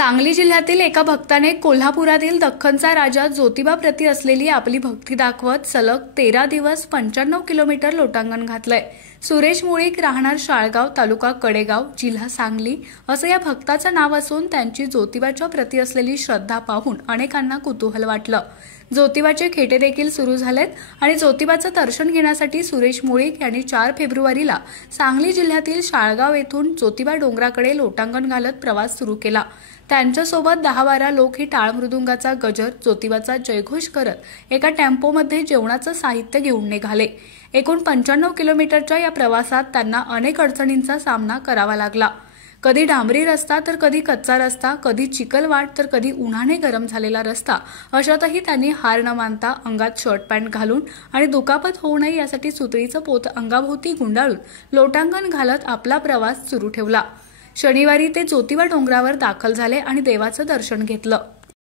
सांगली जिल्ह्यातील एका भक्ताने कोल्हापुरातील दख्खनचा राजा ज्योतिबा प्रती असलेली आपली भक्ती दाखवत सलग 13 दिवस 95 किलोमीटर लोटांगण घातलंय। सुरेश मुळीक राहणार शाळगाव, तालुका कडेगाव, जिल्हा सांगली असं या भक्ताचं नाव असून त्यांची ज्योतिबाच्या प्रती असलेली श्रद्धा पाहून अनेकांना कुतूहल वाटलं। ज्योतिबाचे खेटे देखील सुरू झालेत आणि ज्योतिबाचं दर्शन घेण्यासाठी सुरेश मुळीक यांनी 4 फेब्रुवारीला सांगली जिल्ह्यातील शाळगाव येथून ज्योतिबा डोंगराकडे लोटांगण घालत प्रवास सुरू केला। त्यांच्यासोबत 10-12 लोक ही टाळ मृदुंगाचा गजर, ज्योतिबाचा जयघोष करत एका टेम्पोमध्ये जेवणाचं साहित्य घेऊन निघाले। एकूण 95 किलोमीटरच्या या प्रवासात त्यांना अनेक अडचणींचा सामना करावा लागला। कधी डांबरी रस्ता तर कधी कच्चा रस्ता, कधी चिखलवाट तर कधी उन्हाने गरम झालेला रस्ता, अशातही त्यांनी हार न मानता अंगात शर्ट पॅन्ट घालून आणि दुखापत होऊ नये यासाठी सुतळीचं पोत अंगाभोवती गुंडाळून लोटांगण घालत आपला प्रवास सुरू ठेवला। शनिवारी ते ज्योतिबा डोंगरावर दाखल झाले आणि देवाचं दर्शन घेतलं।